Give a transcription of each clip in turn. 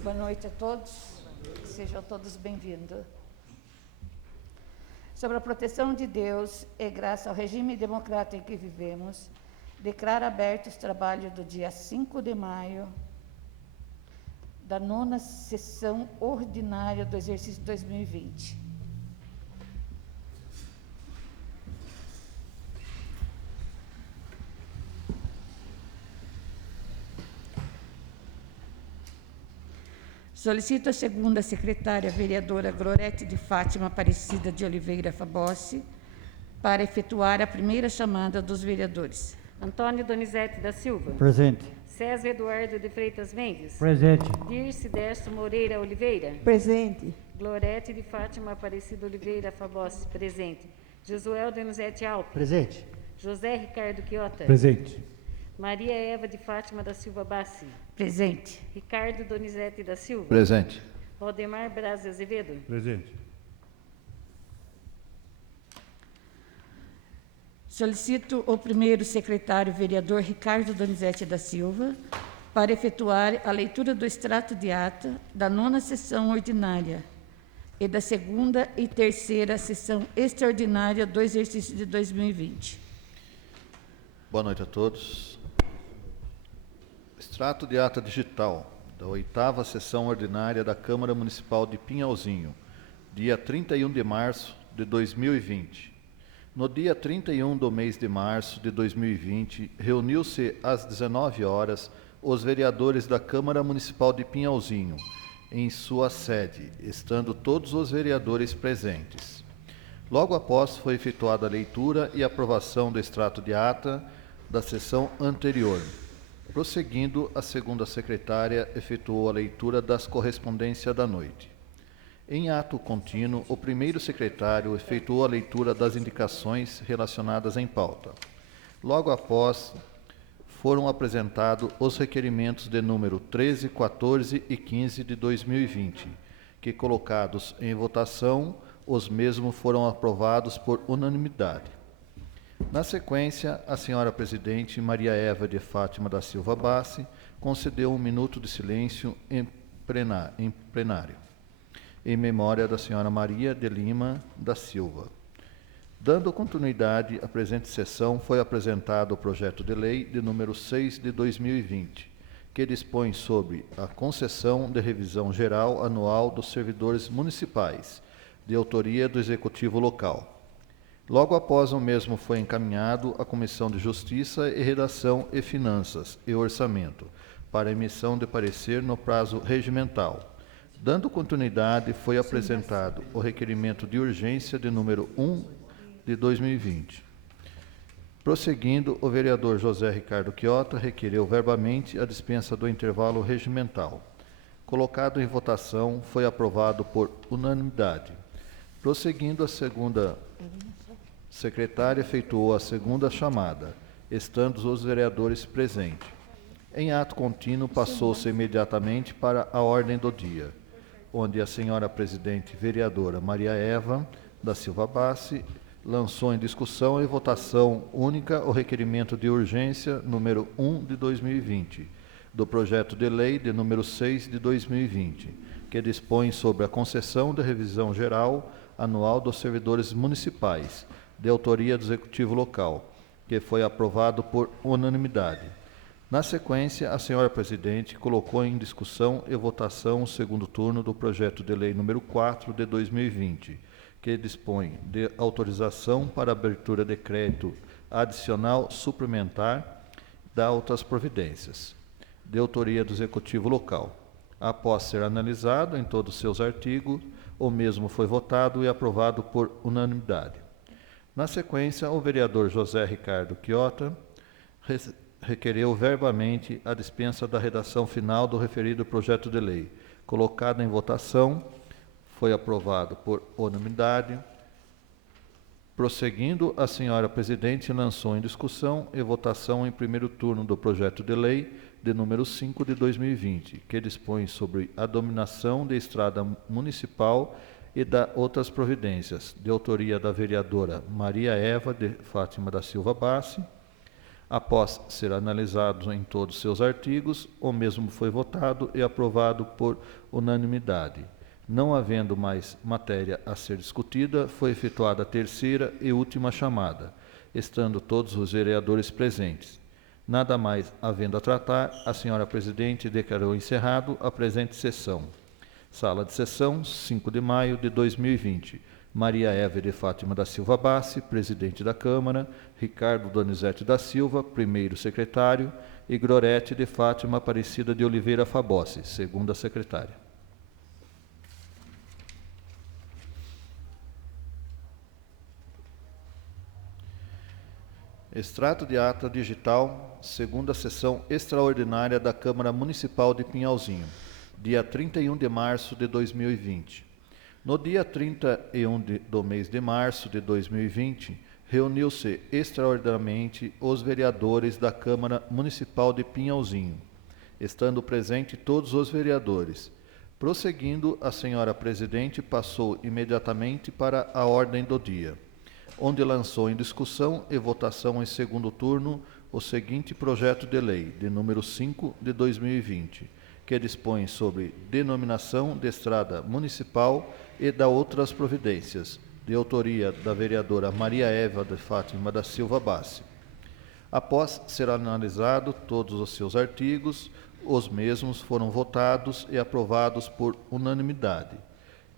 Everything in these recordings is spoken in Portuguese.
Boa noite a todos, sejam todos bem-vindos. Sobre a proteção de Deus e graças ao regime democrático em que vivemos, declaro abertos os trabalhos do dia 5 de maio, da 9ª sessão ordinária do exercício 2020. Solicito a segunda secretária, vereadora Glorete de Fátima Aparecida de Oliveira Fabossi, para efetuar a primeira chamada dos vereadores. Antônio Donizete da Silva. Presente. César Eduardo de Freitas Mendes. Presente. Dirce Décio Moreira Oliveira. Presente. Glorete de Fátima Aparecida Oliveira Fabossi. Presente. Josuel Donizete Alves. Presente. José Ricardo Quiota. Presente. Maria Eva de Fátima da Silva Bassi. Presente. Ricardo Donizete da Silva. Presente. Valdemar Braz Azevedo. Presente. Solicito o primeiro secretário, vereador Ricardo Donizete da Silva, para efetuar a leitura do extrato de ata da 9ª sessão ordinária e da 2ª e 3ª sessão extraordinária do exercício de 2020. Boa noite a todos. Extrato de ata digital da 8ª sessão ordinária da Câmara Municipal de Pinhalzinho, dia 31 de março de 2020. No dia 31 do mês de março de 2020, reuniu-se às 19 horas os vereadores da Câmara Municipal de Pinhalzinho, em sua sede, estando todos os vereadores presentes. Logo após foi efetuada a leitura e aprovação do extrato de ata da sessão anterior. Prosseguindo, a segunda secretária efetuou a leitura das correspondências da noite. Em ato contínuo, o primeiro secretário efetuou a leitura das indicações relacionadas em pauta. Logo após, foram apresentados os requerimentos de número 13, 14 e 15 de 2020, que, colocados em votação, os mesmos foram aprovados por unanimidade. Na sequência, a senhora presidente Maria Eva de Fátima da Silva Bassi concedeu 1 minuto de silêncio em plenário, em memória da senhora Maria de Lima da Silva. Dando continuidade à presente sessão, foi apresentado o projeto de lei de número 6 de 2020, que dispõe sobre a concessão de revisão geral anual dos servidores municipais, de autoria do Executivo Local. Logo após o mesmo foi encaminhado à Comissão de Justiça e Redação e Finanças e Orçamento, para emissão de parecer no prazo regimental. Dando continuidade, foi apresentado o requerimento de urgência de número 1 de 2020. Prosseguindo, o vereador José Ricardo Quiota requereu verbamente a dispensa do intervalo regimental. Colocado em votação, foi aprovado por unanimidade. Prosseguindo, a segunda secretária efetuou a segunda chamada, estando os vereadores presentes. Em ato contínuo, passou-se imediatamente para a ordem do dia, onde a senhora presidente vereadora Maria Eva da Silva Bassi lançou em discussão e votação única o requerimento de urgência número 1 de 2020, do projeto de lei de número 6 de 2020, que dispõe sobre a concessão de revisão geral anual dos servidores municipais, de autoria do Executivo Local, que foi aprovado por unanimidade. Na sequência, a senhora presidente colocou em discussão e votação o segundo turno do projeto de lei número 4 de 2020, que dispõe de autorização para abertura de crédito adicional suplementar da outras providências, de autoria do Executivo Local. Após ser analisado em todos os seus artigos, o mesmo foi votado e aprovado por unanimidade. Na sequência, o vereador José Ricardo Quiota requereu verbamente a dispensa da redação final do referido projeto de lei. Colocado em votação, foi aprovado por unanimidade. Prosseguindo, a senhora presidente lançou em discussão e votação em primeiro turno do projeto de lei de número 5 de 2020, que dispõe sobre a dominação de estrada municipal e da outras providências, de autoria da vereadora Maria Eva de Fátima da Silva Bassi. Após ser analisado em todos seus artigos, o mesmo foi votado e aprovado por unanimidade. Não havendo mais matéria a ser discutida, foi efetuada a terceira e última chamada, estando todos os vereadores presentes. Nada mais havendo a tratar, a senhora presidente declarou encerrado a presente sessão. Sala de sessão, 5 de maio de 2020. Maria Eva de Fátima da Silva Bassi, presidente da Câmara, Ricardo Donizete da Silva, primeiro secretário, e Glorete de Fátima Aparecida de Oliveira Fabossi, segunda secretária. Extrato de ata digital, segunda sessão extraordinária da Câmara Municipal de Pinhalzinho, dia 31 de março de 2020. No dia 31 do mês de março de 2020, reuniu-se extraordinariamente os vereadores da Câmara Municipal de Pinhalzinho, estando presente todos os vereadores. Prosseguindo, a senhora presidente passou imediatamente para a ordem do dia, onde lançou em discussão e votação em segundo turno o seguinte projeto de lei, de número 5 de 2020, que dispõe sobre denominação de estrada municipal e da outras providências, de autoria da vereadora Maria Eva de Fátima da Silva Bassi. Após ser analisado todos os seus artigos, os mesmos foram votados e aprovados por unanimidade,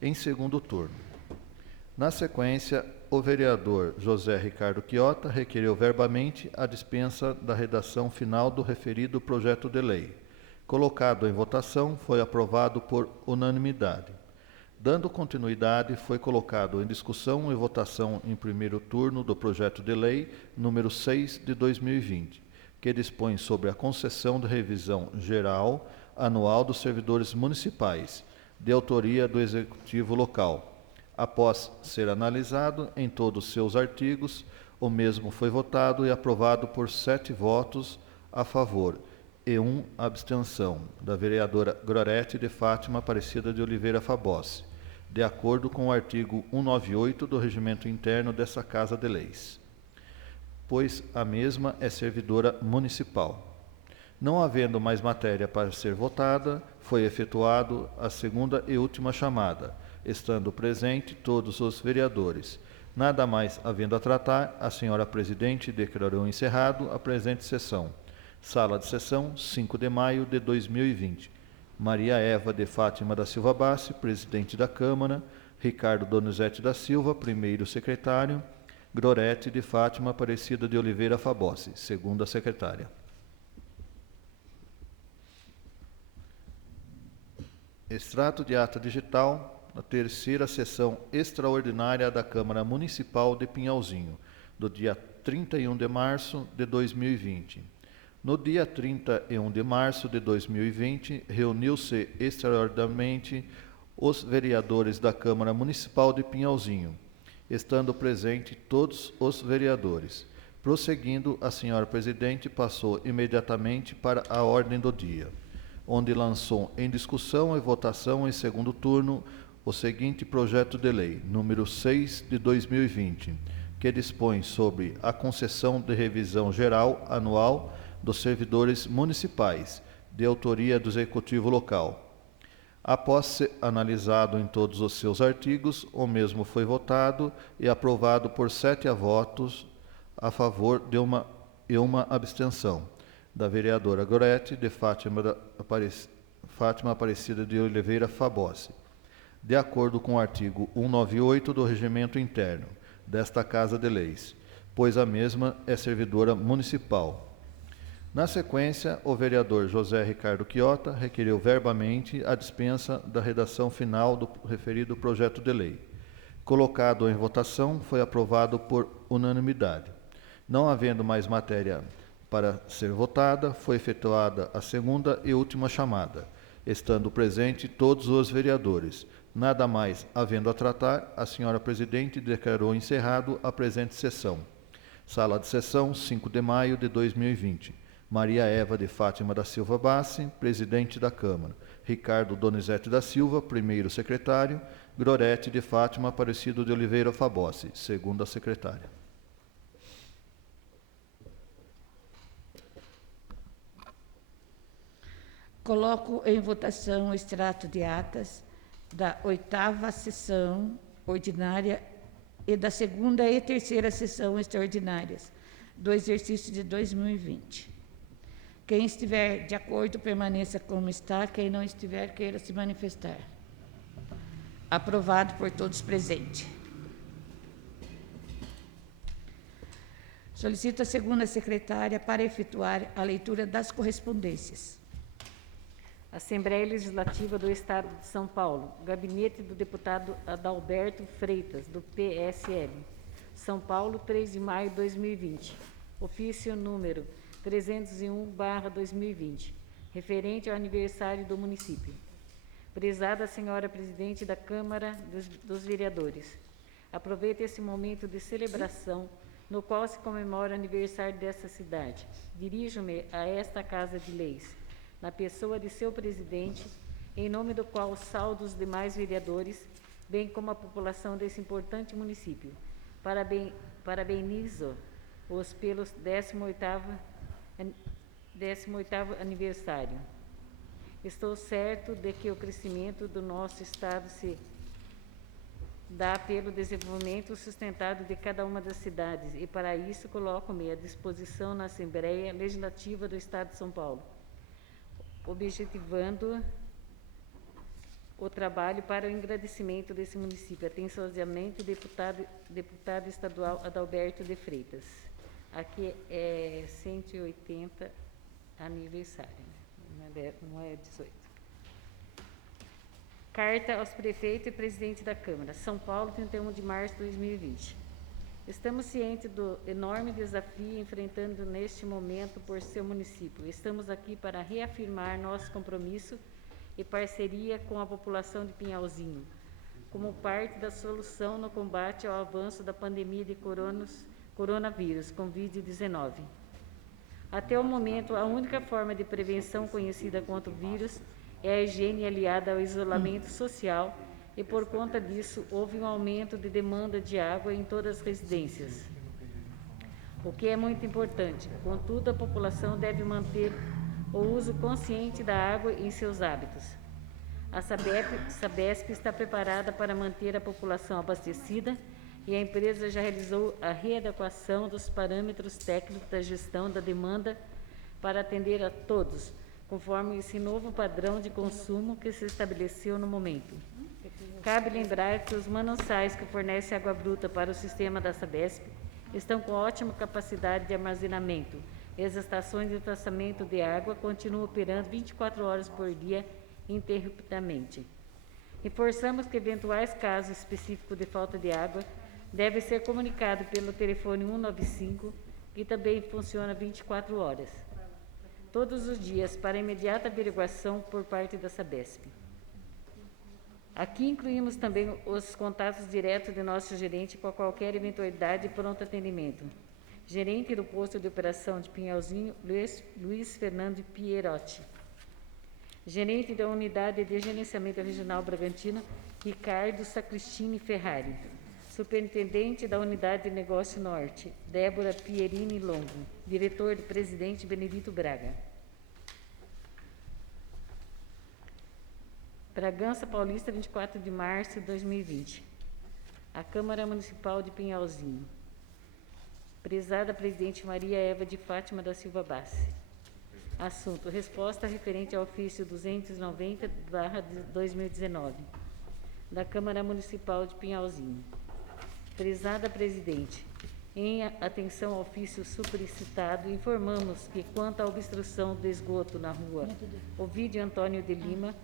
em segundo turno. Na sequência, o vereador José Ricardo Quiota requereu verbamente a dispensa da redação final do referido projeto de lei. Colocado em votação, foi aprovado por unanimidade. Dando continuidade, foi colocado em discussão e votação em primeiro turno do projeto de lei número 6 de 2020, que dispõe sobre a concessão de revisão geral anual dos servidores municipais, de autoria do Executivo Local. Após ser analisado em todos os seus artigos, o mesmo foi votado e aprovado por 7 votos a favor e 1 abstenção, da vereadora Glorete de Fátima Aparecida de Oliveira Fabossi, de acordo com o artigo 198 do Regimento Interno dessa Casa de Leis, pois a mesma é servidora municipal. Não havendo mais matéria para ser votada, foi efetuado a segunda e última chamada, estando presente todos os vereadores. Nada mais havendo a tratar, a senhora presidente declarou encerrado a presente sessão. Sala de sessão, 5 de maio de 2020. Maria Eva de Fátima da Silva Bassi, presidente da Câmara, Ricardo Donizete da Silva, primeiro secretário, Glorete de Fátima Aparecida de Oliveira Fabossi, segunda secretária. Extrato de ata digital na terceira sessão extraordinária da Câmara Municipal de Pinhalzinho, do dia 31 de março de 2020. No dia 31 de março de 2020, reuniu-se extraordinariamente os vereadores da Câmara Municipal de Pinhalzinho, estando presente todos os vereadores. Prosseguindo, a senhora presidente passou imediatamente para a ordem do dia, onde lançou em discussão e votação em segundo turno o seguinte projeto de lei, número 6 de 2020, que dispõe sobre a concessão de revisão geral anual dos servidores municipais, de autoria do Executivo Local. Após ser analisado em todos os seus artigos, o mesmo foi votado e aprovado por 7 votos a favor de uma abstenção, da vereadora Glorete de Fátima Aparecida de Oliveira Fabossi, de acordo com o artigo 198 do Regimento Interno desta Casa de Leis, pois a mesma é servidora municipal. Na sequência, o vereador José Ricardo Quiota requereu verbamente a dispensa da redação final do referido projeto de lei. Colocado em votação, foi aprovado por unanimidade. Não havendo mais matéria para ser votada, foi efetuada a segunda e última chamada, estando presente todos os vereadores. Nada mais havendo a tratar, a senhora presidente declarou encerrado a presente sessão. Sala de sessão, 5 de maio de 2020. Maria Eva de Fátima da Silva Bassi, presidente da Câmara. Ricardo Donizete da Silva, primeiro secretário. Glorete de Fátima Aparecido de Oliveira Fabossi, segunda secretária. Coloco em votação o extrato de atas da 8ª sessão ordinária e da 2ª e 3ª sessão extraordinárias do exercício de 2020. Quem estiver de acordo, permaneça como está. Quem não estiver, queira se manifestar. Aprovado por todos presentes. Solicito a segunda secretária para efetuar a leitura das correspondências. Assembleia Legislativa do Estado de São Paulo. Gabinete do deputado Adalberto Freitas, do PSL. São Paulo, 3 de maio de 2020. Ofício número 301/2020, referente ao aniversário do município. Prezada senhora presidente da Câmara dos Vereadores, aproveito esse momento de celebração no qual se comemora o aniversário desta cidade. Dirijo-me a esta Casa de Leis, na pessoa de seu presidente, em nome do qual saúdo os demais vereadores, bem como a população desse importante município. Parabenizo-os pelos 18º aniversário. Estou certo de que o crescimento do nosso Estado se dá pelo desenvolvimento sustentado de cada uma das cidades e, para isso, coloco-me à disposição na Assembleia Legislativa do Estado de São Paulo, objetivando o trabalho para o engrandecimento desse município. Atenciosamente, deputado estadual Adalberto de Freitas. Aqui é 180 aniversário, não é 18. Carta aos prefeitos e presidente da Câmara. São Paulo, 31 de março de 2020. Estamos cientes do enorme desafio enfrentando neste momento por seu município. Estamos aqui para reafirmar nosso compromisso e parceria com a população de Pinhalzinho, como parte da solução no combate ao avanço da pandemia de coronavírus, Covid-19. Até o momento, a única forma de prevenção conhecida contra o vírus é a higiene aliada ao isolamento social e, por conta disso, houve um aumento de demanda de água em todas as residências, o que é muito importante. Contudo, a população deve manter o uso consciente da água em seus hábitos. A Sabesp está preparada para manter a população abastecida e a empresa já realizou a readequação dos parâmetros técnicos da gestão da demanda para atender a todos, conforme esse novo padrão de consumo que se estabeleceu no momento. Cabe lembrar que os mananciais que fornecem água bruta para o sistema da Sabesp estão com ótima capacidade de armazenamento e as estações de tratamento de água continuam operando 24 horas por dia ininterruptamente. Reforçamos que eventuais casos específicos de falta de água devem ser comunicados pelo telefone 195, que também funciona 24 horas, todos os dias, para imediata averiguação por parte da Sabesp. Aqui incluímos também os contatos diretos de nosso gerente para qualquer eventualidade e pronto atendimento. Gerente do posto de operação de Pinhalzinho, Luiz Fernando Pierotti. Gerente da unidade de gerenciamento regional Bragantino, Ricardo Sacristini Ferrari. Superintendente da unidade de negócio norte, Débora Pierini Longo. Diretor do presidente Benedito Braga. Bragança Paulista, 24 de março de 2020. A Câmara Municipal de Pinhalzinho. Prezada presidente Maria Eva de Fátima da Silva Bassi. Assunto: resposta referente ao ofício 290/2019 da Câmara Municipal de Pinhalzinho. Prezada presidente, em atenção ao ofício supercitado, informamos que, quanto à obstrução do esgoto na rua Ovídio Antônio de Lima,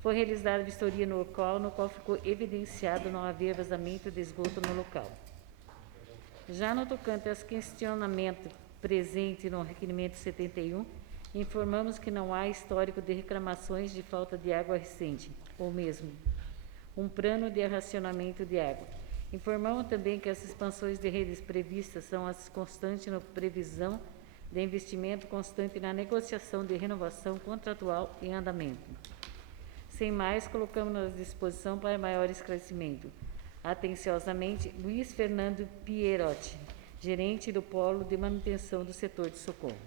foi realizada vistoria no local, no qual ficou evidenciado não haver vazamento de esgoto no local. Já no tocante aos questionamentos presentes no requerimento 71, informamos que não há histórico de reclamações de falta de água recente, ou mesmo um plano de racionamento de água. Informamos também que as expansões de redes previstas são as constantes na previsão de investimento constante na negociação de renovação contratual em andamento. Sem mais, colocamos à disposição para maior esclarecimento. Atenciosamente, Luiz Fernando Pierotti, gerente do Polo de Manutenção do Setor de Socorro.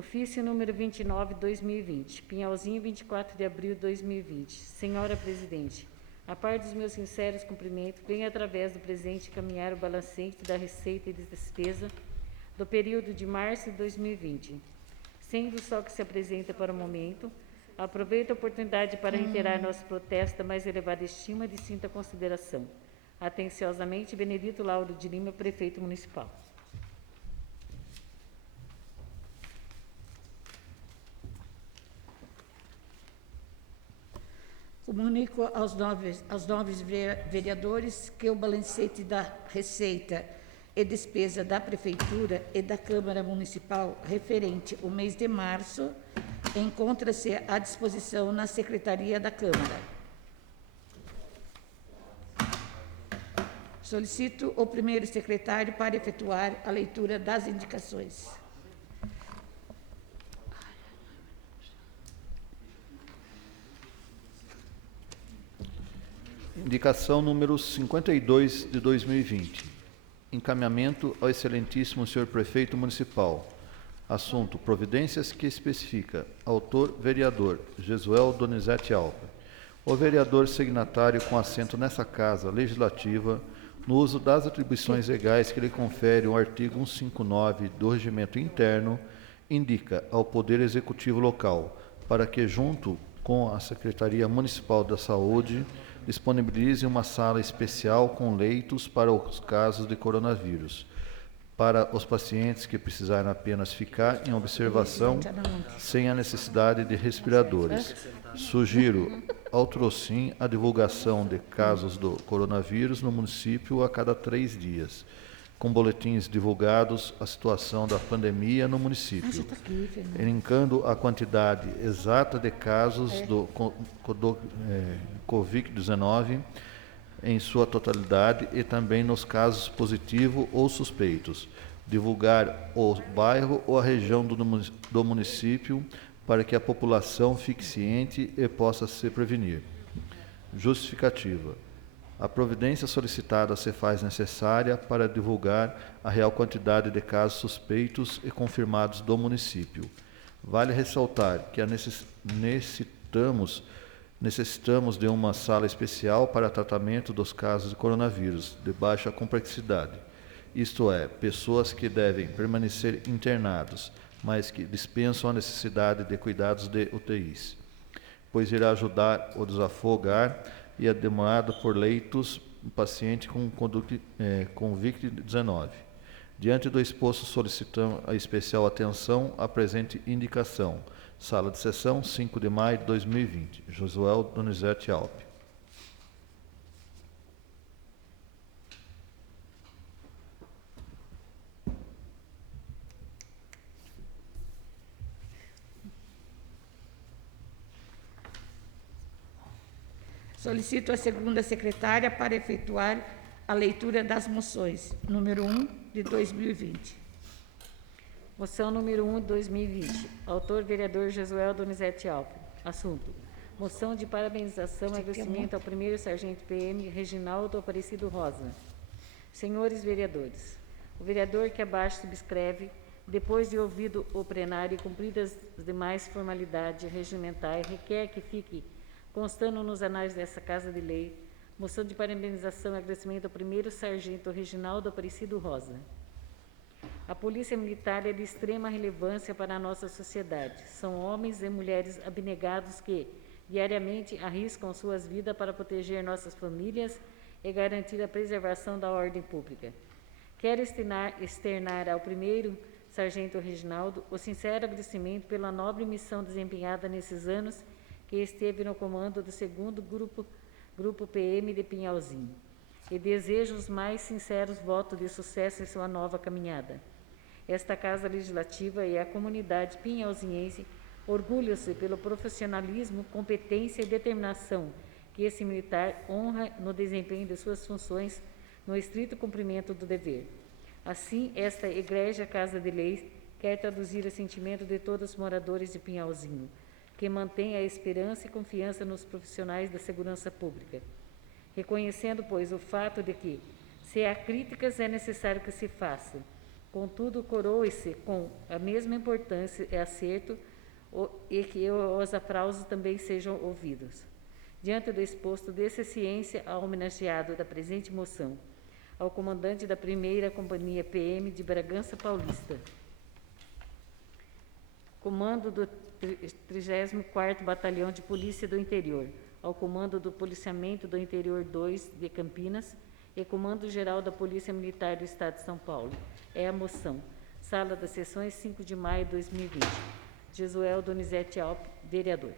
Ofício número 29, 2020. Pinhalzinho, 24 de abril de 2020. Senhora Presidente, a par dos meus sinceros cumprimentos, venho através do presente encaminhar o balancete da receita e de despesa do período de março de 2020. Sendo só que se apresenta para o momento, aproveito a oportunidade para reiterar nosso protesto da mais elevada estima e distinta consideração. Atenciosamente, Benedito Lauro de Lima, Prefeito Municipal. Comunico aos nobres vereadores que o balancete da receita e despesa da Prefeitura e da Câmara Municipal referente ao mês de março encontra-se à disposição na Secretaria da Câmara. Solicito o primeiro secretário para efetuar a leitura das indicações. Indicação número 52 de 2020. Encaminhamento ao excelentíssimo senhor Prefeito Municipal. Assunto: providências que especifica. Autor: vereador Jesuel Donizete Alves. O vereador signatário com assento nessa Casa Legislativa, no uso das atribuições legais que lhe confere o artigo 159 do Regimento Interno, indica ao Poder Executivo Local para que, junto com a Secretaria Municipal da Saúde, disponibilize uma sala especial com leitos para os casos de coronavírus, para os pacientes que precisarem apenas ficar em observação sem a necessidade de respiradores. Sugiro ao Trocim a divulgação de casos do coronavírus no município a cada 3 dias, com boletins divulgados a situação da pandemia no município, elencando a quantidade exata de casos do Covid-19 em sua totalidade e também nos casos positivos ou suspeitos. Divulgar o bairro ou a região do município para que a população fique ciente e possa se prevenir. Justificativa. A providência solicitada se faz necessária para divulgar a real quantidade de casos suspeitos e confirmados do município. Vale ressaltar que necessitamos de uma sala especial para tratamento dos casos de coronavírus de baixa complexidade, isto é, pessoas que devem permanecer internados, mas que dispensam a necessidade de cuidados de UTIs, pois irá ajudar o desafogar e a demorada por leitos um paciente com Covid-19. Diante do exposto, solicitamos a especial atenção à presente indicação. Sala de sessão, 5 de maio de 2020. Josuel Donizete Alpe. Solicito a segunda secretária para efetuar a leitura das moções. Número 1 de 2020. Moção número 1 de 2020. Autor, vereador Jesuel Donizete Alpe. Assunto: moção de parabenização e agradecimento ao primeiro sargento PM Reginaldo Aparecido Rosa. Senhores vereadores, o vereador que abaixo subscreve, depois de ouvido o plenário e cumpridas as demais formalidades regimentais, requer que fique constando nos anais dessa Casa de Lei, moção de parabenização e agradecimento ao primeiro sargento Reginaldo Aparecido Rosa. A Polícia Militar é de extrema relevância para a nossa sociedade. São homens e mulheres abnegados que, diariamente, arriscam suas vidas para proteger nossas famílias e garantir a preservação da ordem pública. Quero externar ao primeiro sargento Reginaldo o sincero agradecimento pela nobre missão desempenhada nesses anos que esteve no comando do 2º Grupo PM de Pinhalzinho, e desejo os mais sinceros votos de sucesso em sua nova caminhada. Esta Casa Legislativa e a comunidade pinhalzinhense orgulham-se pelo profissionalismo, competência e determinação que esse militar honra no desempenho de suas funções no estrito cumprimento do dever. Assim, esta egrégia Casa de Leis quer traduzir o sentimento de todos os moradores de Pinhalzinho, que mantém a esperança e confiança nos profissionais da segurança pública, reconhecendo, pois, o fato de que, se há críticas, é necessário que se faça, Contudo, coroe-se com a mesma importância e acerto e que os aplausos também sejam ouvidos. Diante do exposto, dê-se ciência ao homenageado da presente moção, ao comandante da 1ª Companhia PM de Bragança Paulista, comando do 34º Batalhão de Polícia do Interior, ao comando do Policiamento do Interior 2 de Campinas e comando-geral da Polícia Militar do Estado de São Paulo. É a moção. Sala das Sessões, 5 de maio de 2020. Jesuel Donizete Alpe, vereador.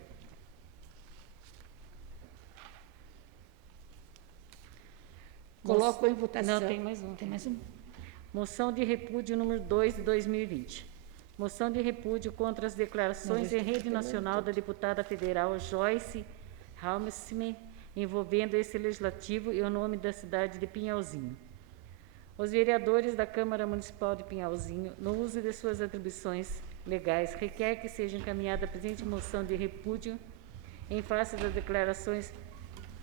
Coloco em votação. Não, tem mais um. Tem mais um? Moção de repúdio número 2 de 2020. Moção de repúdio contra as declarações em rede nacional da deputada federal Joyce Halmesman, envolvendo esse legislativo e o nome da cidade de Pinhalzinho. Os vereadores da Câmara Municipal de Pinhalzinho, no uso de suas atribuições legais, requer que seja encaminhada a presente moção de repúdio em face das declarações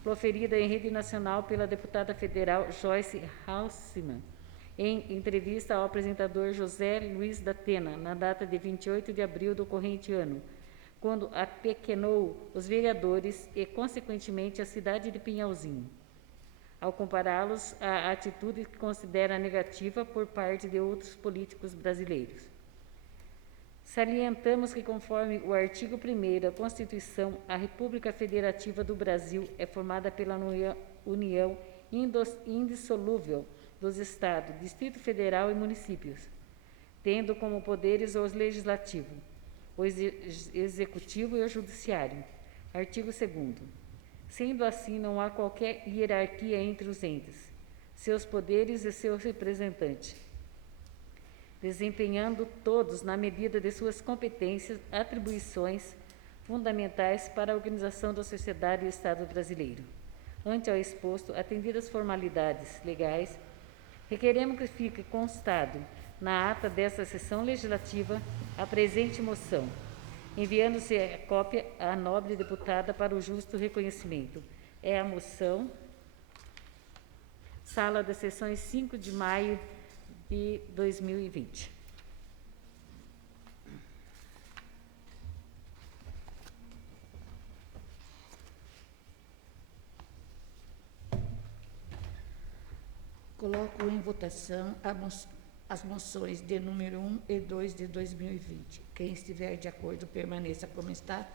proferidas em rede nacional pela deputada federal Joyce Halmesman, em entrevista ao apresentador José Luiz da Atena, na data de 28 de abril do corrente ano, quando apequenou os vereadores e, consequentemente, a cidade de Pinhalzinho, ao compará-los à atitude que considera negativa por parte de outros políticos brasileiros. Salientamos que, conforme o artigo 1º da Constituição, a República Federativa do Brasil é formada pela união indissolúvel dos Estados, Distrito Federal e municípios, tendo como poderes o Legislativo, o Executivo e o Judiciário. Artigo 2º. Sendo assim, não há qualquer hierarquia entre os entes, seus poderes e seus representantes, desempenhando todos, na medida de suas competências, atribuições fundamentais para a organização da sociedade e do Estado brasileiro. Ante ao exposto, atendidas formalidades legais, requeremos que fique constado na ata desta sessão legislativa a presente moção, enviando-se a cópia à nobre deputada para o justo reconhecimento. É a moção. Sala das Sessões, 5 de maio de 2020. Coloco em votação as moções de número 1 e 2 de 2020. Quem estiver de acordo, permaneça como está.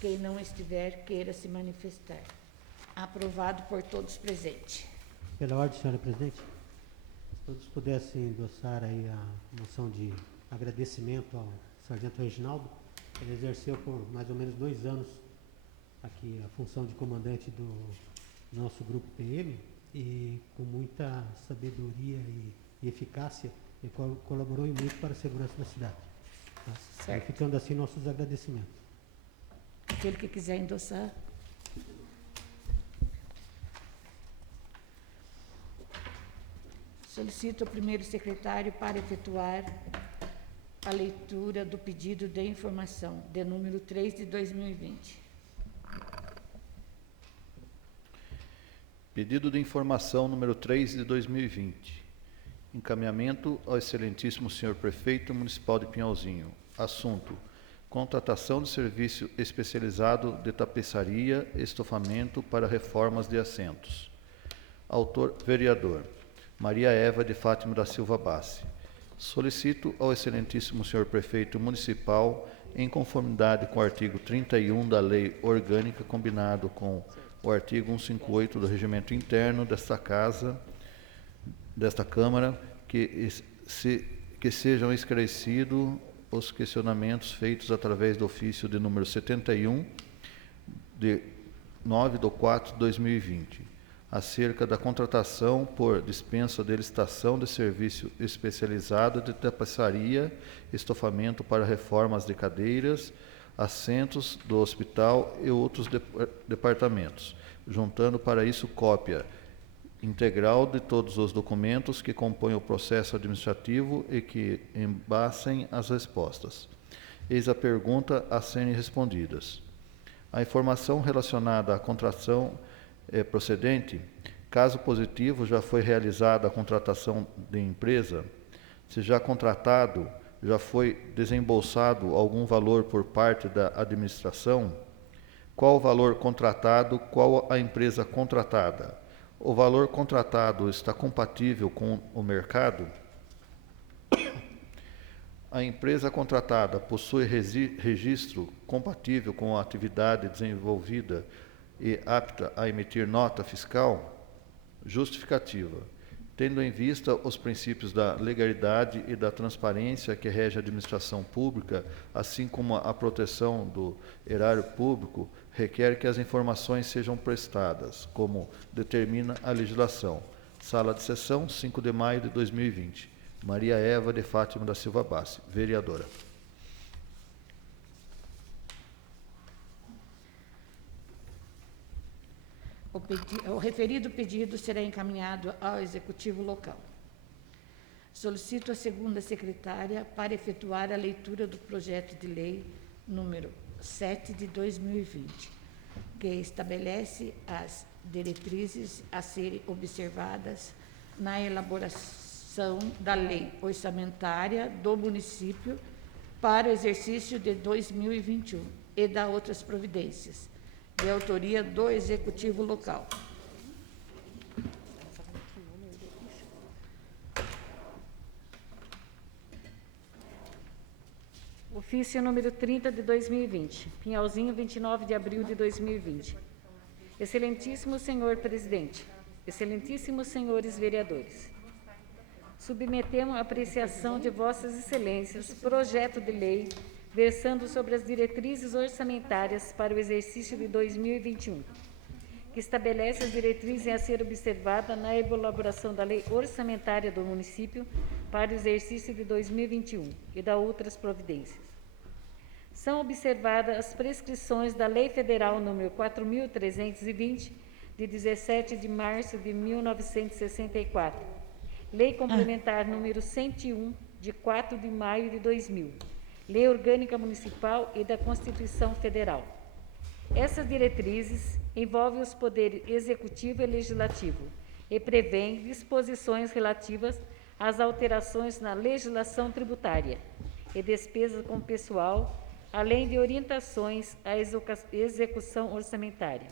Quem não estiver, queira se manifestar. Aprovado por todos presentes. Pela ordem, senhora presidente, se todos pudessem endossar aí a moção de agradecimento ao sargento Reginaldo. Ele exerceu por mais ou menos 2 anos aqui a função de comandante do nosso grupo PM e com muita sabedoria e eficácia ele colaborou muito para a segurança da cidade. Tá? Certo. E ficando assim nossos agradecimentos. Aquele que quiser endossar. Solicito ao primeiro secretário para efetuar a leitura do pedido de informação, de número 3 de 2020. Pedido de informação número 3 de 2020. Encaminhamento ao excelentíssimo senhor prefeito municipal de Pinhalzinho. Assunto: contratação de serviço especializado de tapeçaria e estofamento para reformas de assentos. Autor: vereador Maria Eva de Fátima da Silva Bassi. Solicito ao excelentíssimo senhor prefeito municipal, em conformidade com o artigo 31 da Lei Orgânica, combinado com o artigo 158 do Regimento Interno desta Câmara, que sejam esclarecidos os questionamentos feitos através do ofício de número 71, de 9/4/2020, acerca da contratação por dispensa de licitação de serviço especializado de tapeçaria, estofamento para reformas de cadeiras, assentos do hospital e outros departamentos, juntando para isso cópia integral de todos os documentos que compõem o processo administrativo e que embasem as respostas. Eis a pergunta a serem respondidas. A informação relacionada à contratação é procedente? Caso positivo, já foi realizada a contratação de empresa? Se já contratado, já foi desembolsado algum valor por parte da administração? Qual o valor contratado? Qual a empresa contratada? O valor contratado está compatível com o mercado? A empresa contratada possui registro compatível com a atividade desenvolvida e apta a emitir nota fiscal? Justificativa. Tendo em vista os princípios da legalidade e da transparência que rege a administração pública, assim como a proteção do erário público, requer que as informações sejam prestadas, como determina a legislação. Sala de sessão, 5 de maio de 2020. Maria Eva de Fátima da Silva Bassi, vereadora. O referido pedido será encaminhado ao Executivo Local. Solicito a segunda secretária para efetuar a leitura do projeto de lei número 7 de 2020, que estabelece as diretrizes a serem observadas na elaboração da lei orçamentária do município para o exercício de 2021 e da outras providências, de autoria do Executivo Local. Ofício número 30 de 2020, Pinhalzinho, 29 de abril de 2020. Excelentíssimo senhor presidente, excelentíssimos senhores vereadores, submetemos à apreciação de vossas excelências projeto de lei versando sobre as diretrizes orçamentárias para o exercício de 2021, que estabelece as diretrizes a ser observada na elaboração da lei orçamentária do município para o exercício de 2021 e da outras providências. São observadas as prescrições da Lei Federal nº 4.320, de 17 de março de 1964, Lei Complementar número 101, de 4 de maio de 2000, Lei Orgânica Municipal e da Constituição Federal. Essas diretrizes envolvem os poderes executivo e legislativo e prevêem disposições relativas às alterações na legislação tributária e despesas com pessoal, além de orientações à execução orçamentária.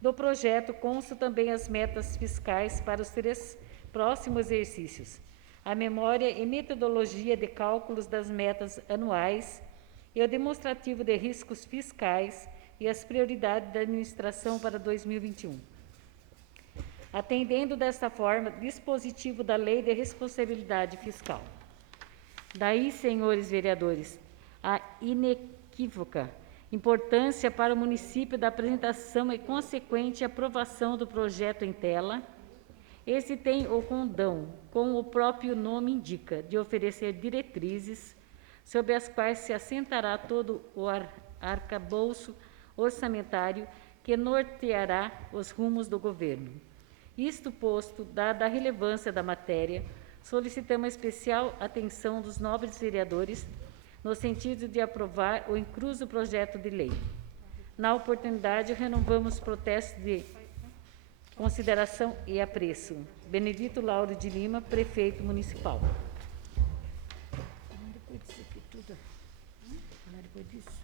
Do projeto constam também as metas fiscais para os 3 próximos exercícios, a memória e metodologia de cálculos das metas anuais e o demonstrativo de riscos fiscais e as prioridades da administração para 2021. Atendendo desta forma, dispositivo da Lei de Responsabilidade Fiscal. Daí, senhores vereadores, a inequívoca importância para o município da apresentação e consequente aprovação do projeto em tela. Esse tem o condão, como o próprio nome indica, de oferecer diretrizes sobre as quais se assentará todo o arcabouço orçamentário que norteará os rumos do governo. Isto posto, dada a relevância da matéria, solicitamos especial atenção dos nobres vereadores no sentido de aprovar o incluso projeto de lei. Na oportunidade, renovamos protestos de consideração e apreço. Benedito Lauro de Lima, Prefeito Municipal. Depois disso aqui tudo. Depois disso.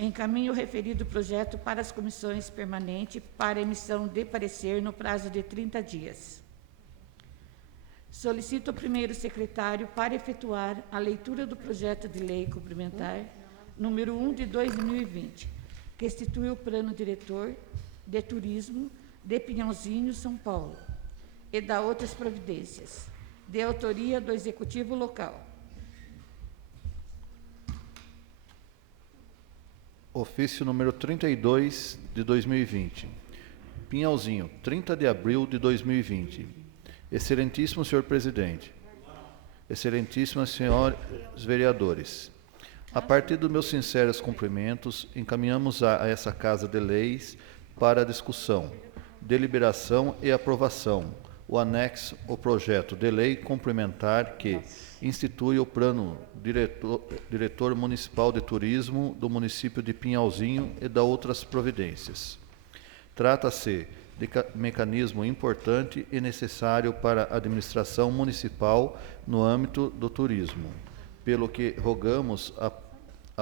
Encaminho o referido projeto para as comissões permanentes para emissão de parecer no prazo de 30 dias. Solicito ao primeiro secretário para efetuar a leitura do projeto de lei complementar número 1 de 2020, que institui o Plano Diretor de Turismo de Pinhalzinho, São Paulo, e da outras providências, de autoria do Executivo Local. Ofício número 32 de 2020. Pinhalzinho, 30 de abril de 2020. Excelentíssimo senhor presidente, excelentíssimos senhores vereadores, a partir dos meus sinceros cumprimentos, encaminhamos a essa Casa de Leis para discussão, deliberação e aprovação o anexo ao projeto de lei complementar que institui o Plano Diretor Municipal de Turismo do município de Pinhalzinho e da outras providências. Trata-se de mecanismo importante e necessário para a administração municipal no âmbito do turismo, pelo que rogamos a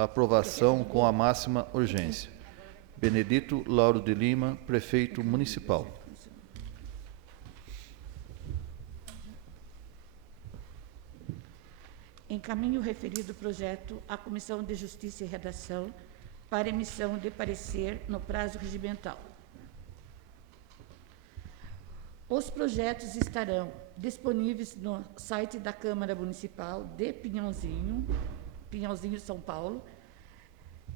aprovação com a máxima urgência. Benedito Lauro de Lima, Prefeito Municipal. Encaminho o referido projeto à Comissão de Justiça e Redação para emissão de parecer no prazo regimental. Os projetos estarão disponíveis no site da Câmara Municipal de Pinhalzinho, São Paulo,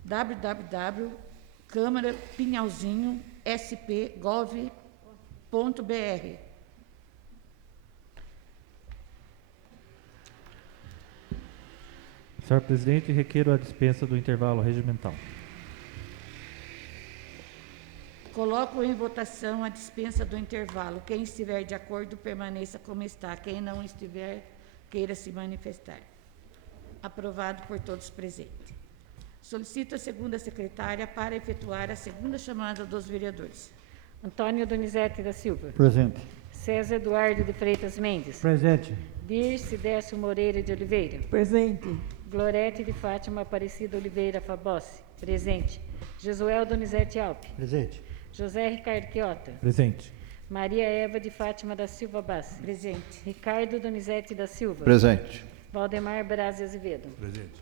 www.câmarapinhalzinho.sp.gov.br. Senhor presidente, requeiro a dispensa do intervalo regimental. Coloco em votação a dispensa do intervalo. Quem estiver de acordo, permaneça como está. Quem não estiver, queira se manifestar. Aprovado por todos presentes. Solicito a segunda secretária para efetuar a segunda chamada dos vereadores. Antônio Donizete da Silva. Presente. César Eduardo de Freitas Mendes. Presente. Dirce Décio Moreira de Oliveira. Presente. Glorete de Fátima Aparecida Oliveira Fabossi. Presente. Josuel Donizete Alpe. Presente. José Ricardo Quiota. Presente. Maria Eva de Fátima da Silva Bassi. Presente. Ricardo Donizete da Silva. Presente. Valdemar Braz Azevedo. Presente.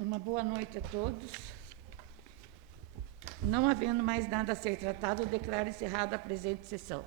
Uma boa noite a todos. Não havendo mais nada a ser tratado, declaro encerrada a presente sessão.